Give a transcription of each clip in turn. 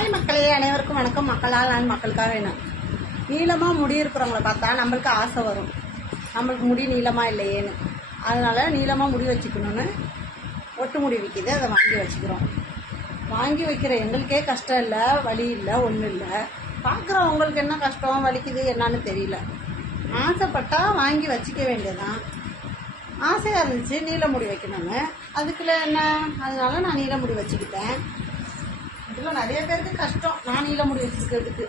Hi மக்களே, அனைவருக்கும் வணக்கம். மக்களால் நான் மக்களுக்காக வேணும். நீளமாக முடி இருக்கிறவங்கள பார்த்தா நம்மளுக்கு ஆசை வரும், நம்மளுக்கு முடி நீளமாக இல்லையேன்னு. அதனால் நீளமாக முடி வச்சுக்கணுன்னு ஒட்டு முடி விற்கிது, அதை வாங்கி வச்சுக்கிறோம். வாங்கி வைக்கிற எங்களுக்கே கஷ்டம் இல்லை, வலி இல்லை, ஒன்றும் இல்லை. பார்க்குறவங்களுக்கு என்ன கஷ்டம் வலிக்குது என்னன்னு தெரியல. ஆசைப்பட்டால் வாங்கி வச்சுக்க வேண்டியதான். ஆசையாக இருந்துச்சு நீள முடி வைக்கணும்னு, அதுக்குள்ள என்ன, அதனால நான் நீள முடி வச்சுக்கிட்டேன். இதில் நிறைய பேருக்கு கஷ்டம் நான் நீள முடி வச்சுக்கிறதுக்கு.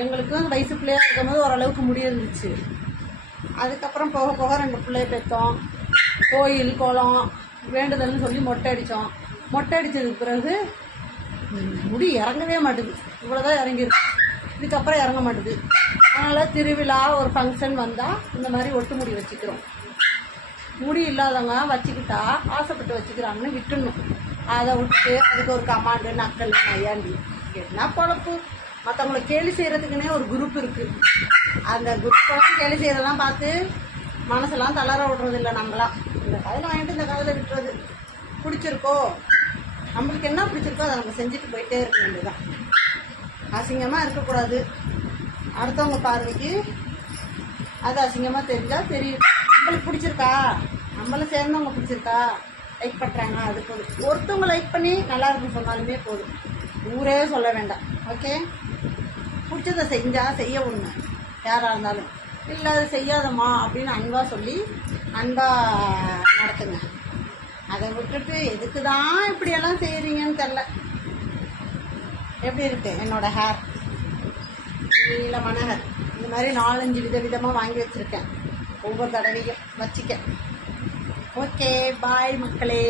எங்களுக்கும் வயசு பிள்ளையாக இருக்கும்போது ஓரளவுக்கு முடி இருந்துச்சு. அதுக்கப்புறம் போக போக 2 பிள்ளைய பெற்றோம். கோயில் குளம் வேண்டுதல்னு சொல்லி மொட்டை அடித்தோம். மொட்டை அடித்ததுக்கு பிறகு முடி இறங்கவே மாட்டுது. இவ்வளோதான் இறங்கிருக்கு, இதுக்கப்புறம் இறங்க மாட்டுது. அதனால் திருவிழா ஒரு ஃபங்க்ஷன் வந்தால் இந்த மாதிரி ஒட்டு முடி வச்சுக்கிறோம். முடி இல்லாதவங்க வச்சுக்கிட்டா ஆசைப்பட்டு வச்சுக்கிறாங்கன்னு விட்டுடணும். அதை விட்டுட்டு அதுக்கு ஒரு கமாண்டு நக்கல் நையாண்டி என்ன பொழப்பு. மற்றவங்களை கேலி செய்கிறதுக்குன்னே ஒரு குரூப் இருக்குது. அந்த குரூப்பெல்லாம் கேலி செய்கிறதெல்லாம் பார்த்து மனசெல்லாம் தளர விடுறது இல்லை. நம்மளாம் இந்த காதில் வாங்கிட்டு இந்த காதில் விட்டுறது. பிடிச்சிருக்கோ, நம்மளுக்கு என்ன பிடிச்சிருக்கோ அதை நம்ம செஞ்சுட்டு போயிட்டே இருக்க வேண்டியதுதான். அசிங்கமாக இருக்கக்கூடாது. அடுத்தவங்க பார்வைக்கு அது அசிங்கமாக தெரிஞ்சால் தெரியும். நம்மளுக்கு பிடிச்சிருக்கா, நம்மளை சேர்ந்தவங்க பிடிச்சிருக்கா, லைக் பண்ணுறாங்க, அது போதும். ஒருத்தவங்க லைக் பண்ணி நல்லா இருக்குன்னு சொன்னாலுமே போதும், ஊரே சொல்ல வேண்டாம். ஓகே, பிடிச்சதை செஞ்சால் செய்ய ஒன்று யாராக இருந்தாலும். இல்லை அது செய்யாதம்மா அப்படின்னு அன்பாக சொல்லி அன்பாக நடத்துங்க. அதை விட்டுட்டு எதுக்கு தான் இப்படியெல்லாம் செய்கிறீங்கன்னு தெரில. எப்படி இருக்குது என்னோட ஹேர், நீளமான ஹேர். இந்த மாதிரி 4-5 விதமாக வாங்கி வச்சுருக்கேன். ஒவ்வொரு தடவையும் வச்சுக்க. ஓகே, பாய் மக்களே.